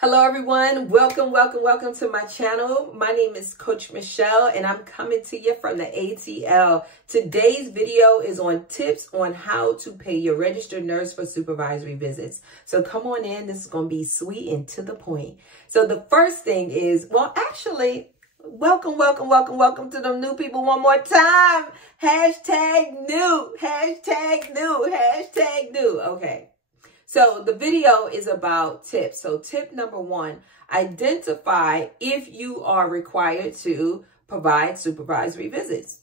Hello everyone, welcome to my channel. My name is Coach Michelle and I'm coming to you from the ATL. Today's video is on tips on how to pay your registered nurse for supervisory visits. So come on in, this is going to be sweet and to the point. So the first thing is, well actually, welcome to them new people one more time. Hashtag new. Okay. So the video is about tips. So tip number one, identify if you are required to provide supervisory visits.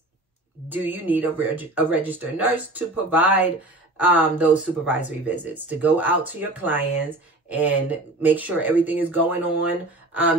Do you need a registered nurse to provide those supervisory visits, to go out to your clients and make sure everything is going on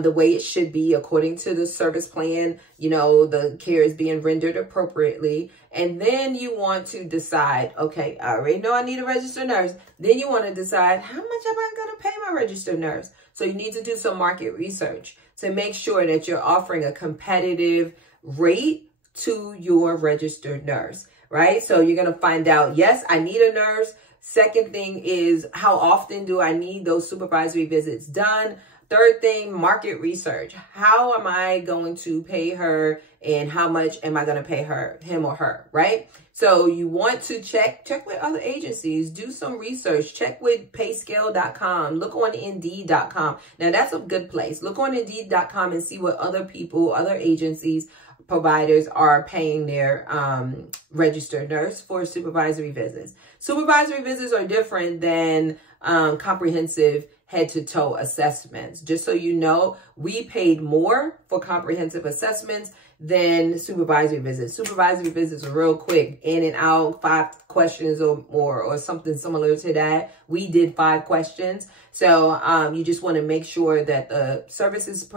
the way it should be according to the service plan, you know, the care is being rendered appropriately. And then you want to decide, okay, I already know I need a registered nurse. Then you want to decide, how much am I going to pay my registered nurse? So you need to do some market research to make sure that you're offering a competitive rate to your registered nurse, right? So you're going to find out, yes, I need a nurse. Second thing is, how often do I need those supervisory visits done? Third thing, market research. How am I going to pay her and how much am I going to pay her, him or her, right? So you want to check with other agencies, do some research, check with payscale.com, look on indeed.com. Now that's a good place. Look on indeed.com and see what other people, other agencies, providers are paying their registered nurse for supervisory visits. Supervisory visits are different than comprehensive head-to-toe assessments. Just so you know, we paid more for comprehensive assessments than supervisory visits. Supervisory visits are real quick, in and out, 5 questions or more, or something similar to that. We did 5 questions. So you just want to make sure that the services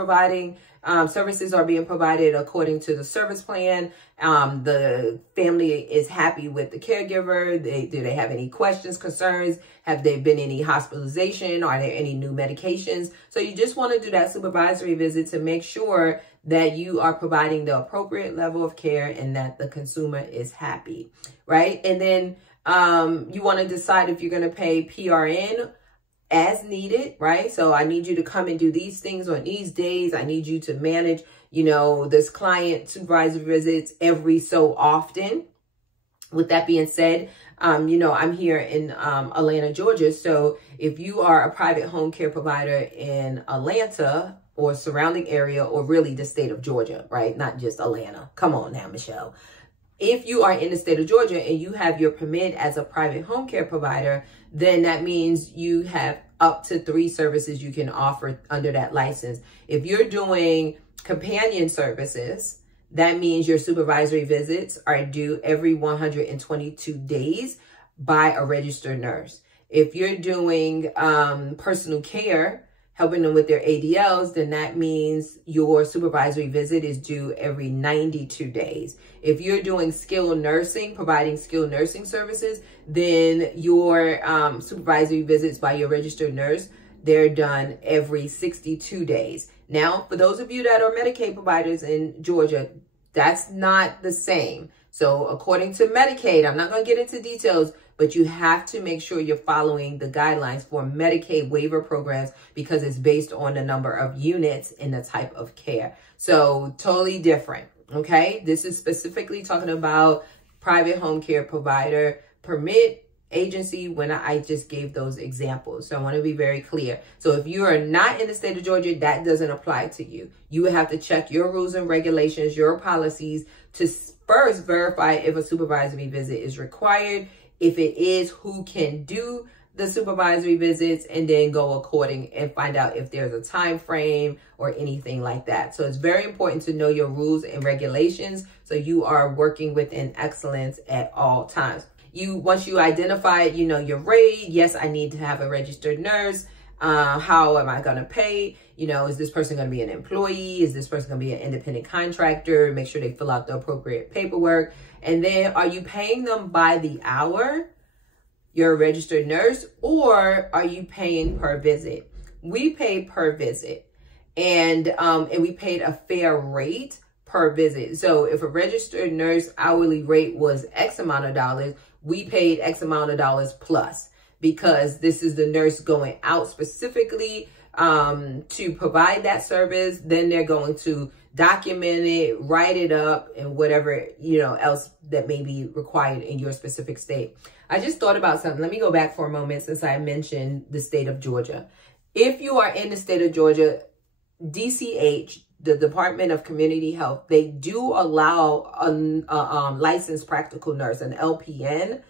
are being provided according to the service plan. The family is happy with the caregiver. Do they have any questions, concerns? Have there been any hospitalization? Are there any new medications? So you just want to do that supervisory visit to make sure that you are providing the appropriate level of care and that the consumer is happy, right? And then you want to decide if you're going to pay PRN as needed, right? So I need you to come and do these things on these days. I need you to manage, you know, this client supervisory visits every so often. With that being said, you know, I'm here in Atlanta, Georgia. So if you are a private home care provider in Atlanta or surrounding area, or really the state of Georgia, right? Not just Atlanta. Come on now, Michelle. If you are in the state of Georgia and you have your permit as a private home care provider, then that means you have up to 3 services you can offer under that license. If you're doing companion services, that means your supervisory visits are due every 122 days by a registered nurse. If you're doing personal care, helping them with their ADLs, then that means your supervisory visit is due every 92 days. If you're doing skilled nursing, providing skilled nursing services, then your supervisory visits by your registered nurse, they're done every 62 days. Now, for those of you that are Medicaid providers in Georgia, that's not the same. So according to Medicaid, I'm not going to get into details, but you have to make sure you're following the guidelines for Medicaid waiver programs because it's based on the number of units and the type of care. So totally different, okay? This is specifically talking about private home care provider permit agency when I just gave those examples. So I want to be very clear. So if you are not in the state of Georgia, that doesn't apply to you. You would have to check your rules and regulations, your policies to first verify if a supervisory visit is required. If it is, who can do the supervisory visits, and then go according and find out if there's a time frame or anything like that. So it's very important to know your rules and regulations so you are working within excellence at all times. Once you identify, you know, your rate, yes, I need to have a registered nurse. How am I going to pay? You know, is this person going to be an employee? Is this person going to be an independent contractor? Make sure they fill out the appropriate paperwork. And then are you paying them by the hour? You're a registered nurse, or are you paying per visit? We pay per visit, and we paid a fair rate per visit. So if a registered nurse hourly rate was X amount of dollars, we paid X amount of dollars plus, because this is the nurse going out specifically to provide that service. Then they're going to document it, write it up, and whatever, else that may be required in your specific state. I just thought about something. Let me go back for a moment since I mentioned the state of Georgia. If you are in the state of Georgia, DCH, the Department of Community Health, they do allow a licensed practical nurse, an LPN,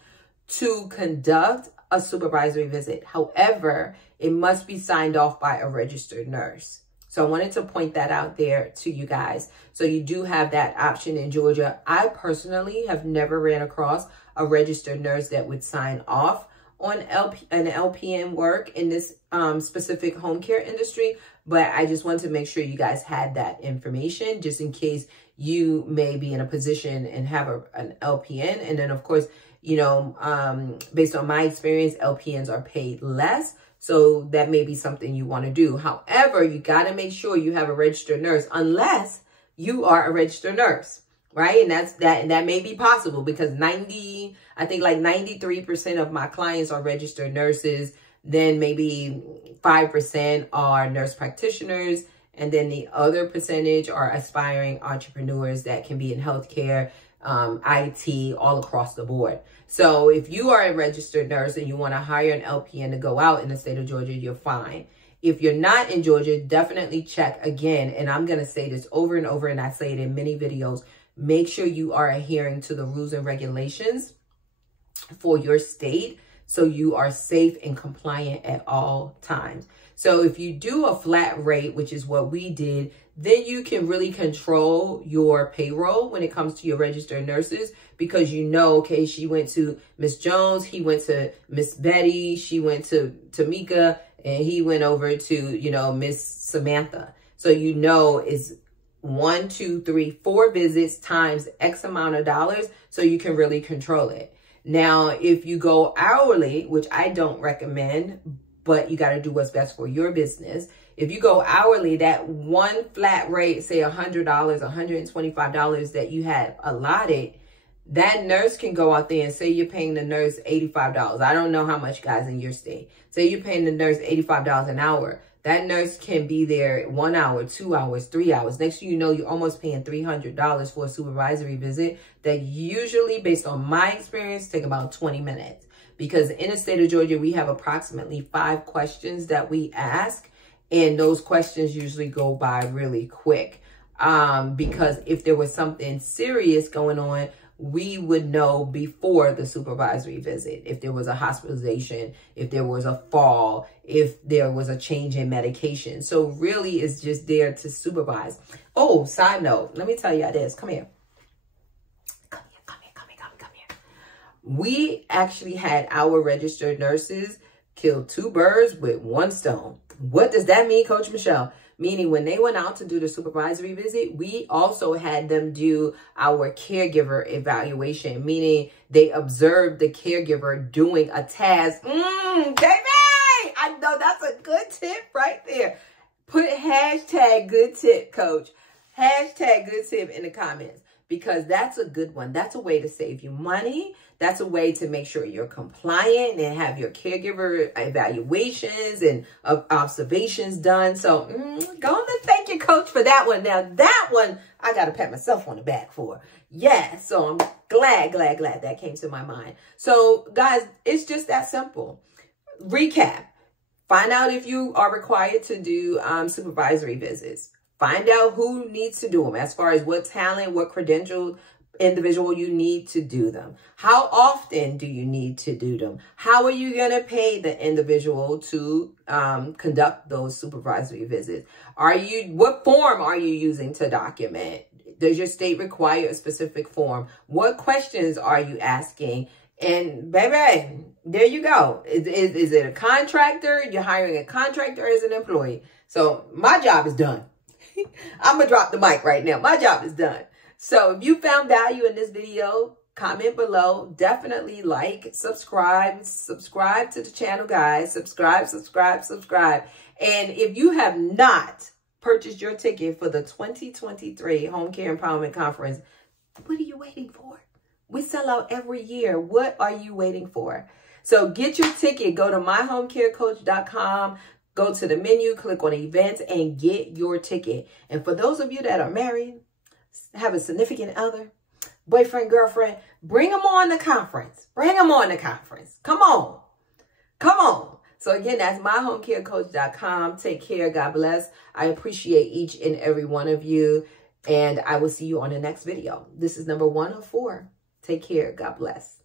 to conduct a supervisory visit. However, it must be signed off by a registered nurse. So I wanted to point that out there to you guys. So you do have that option in Georgia. I personally have never ran across a registered nurse that would sign off on an LPN work in this specific home care industry. But I just wanted to make sure you guys had that information just in case you may be in a position and have an LPN. And then, of course, based on my experience, LPNs are paid less. So that may be something you want to do. However, you got to make sure you have a registered nurse unless you are a registered nurse, right? And that may be possible because I think like 93% of my clients are registered nurses. Then maybe 5% are nurse practitioners. And then the other percentage are aspiring entrepreneurs that can be in healthcare, IT, all across the board. So if you are a registered nurse and you want to hire an LPN to go out in the state of Georgia, you're fine. If you're not in Georgia, definitely check again. And I'm going to say this over and over, and I say it in many videos. Make sure you are adhering to the rules and regulations for your state so you are safe and compliant at all times. So if you do a flat rate, which is what we did, then you can really control your payroll when it comes to your registered nurses because okay, she went to Miss Jones, he went to Miss Betty, she went to Tamika, and he went over to, Miss Samantha. So it's 1, 2, 3, 4 visits times X amount of dollars so you can really control it. Now, if you go hourly, which I don't recommend, but you got to do what's best for your business. If you go hourly, that one flat rate, say $100, $125 that you had allotted, that nurse can go out there and say you're paying the nurse $85. I don't know how much, guys, in your state. Say you're paying the nurse $85 an hour. That nurse can be there 1 hour, 2 hours, 3 hours. Next thing you know, you're almost paying $300 for a supervisory visit that usually, based on my experience, take about 20 minutes. Because in the state of Georgia, we have approximately 5 questions that we ask. And those questions usually go by really quick. Because if there was something serious going on, we would know before the supervisory visit. If there was a hospitalization, if there was a fall, if there was a change in medication. So really it's just there to supervise. Oh, side note, let me tell you this. Come here. We actually had our registered nurses kill 2 birds with 1 stone. What does that mean, Coach Michele? Meaning when they went out to do the supervisory visit, we also had them do our caregiver evaluation, meaning they observed the caregiver doing a task. Baby, I know that's a good tip right there. Put hashtag good tip, Coach. Hashtag good tip in the comments. Because that's a good one. That's a way to save you money. That's a way to make sure you're compliant and have your caregiver evaluations and observations done. So go on and thank your coach for that one. Now that one, I got to pat myself on the back for. Yeah, so I'm glad that came to my mind. So guys, it's just that simple. Recap. Find out if you are required to do supervisory visits. Find out who needs to do them as far as what talent, what credentialed individual you need to do them. How often do you need to do them? How are you going to pay the individual to conduct those supervisory visits? What form are you using to document? Does your state require a specific form? What questions are you asking? And baby, there you go. Is it a contractor? You're hiring a contractor as an employee. So my job is done. I'm going to drop the mic right now. My job is done. So if you found value in this video, comment below. Definitely like, subscribe to the channel, guys. Subscribe. And if you have not purchased your ticket for the 2023 Home Care Empowerment Conference, what are you waiting for? We sell out every year. What are you waiting for? So get your ticket. Go to myhomecarecoach.com. Go to the menu, click on events, and get your ticket. And for those of you that are married, have a significant other, boyfriend, girlfriend, bring them on the conference. Bring them on the conference. Come on. Come on. So again, that's myhomecarecoach.com. Take care. God bless. I appreciate each and every one of you. And I will see you on the next video. This is number 1 of 4. Take care. God bless.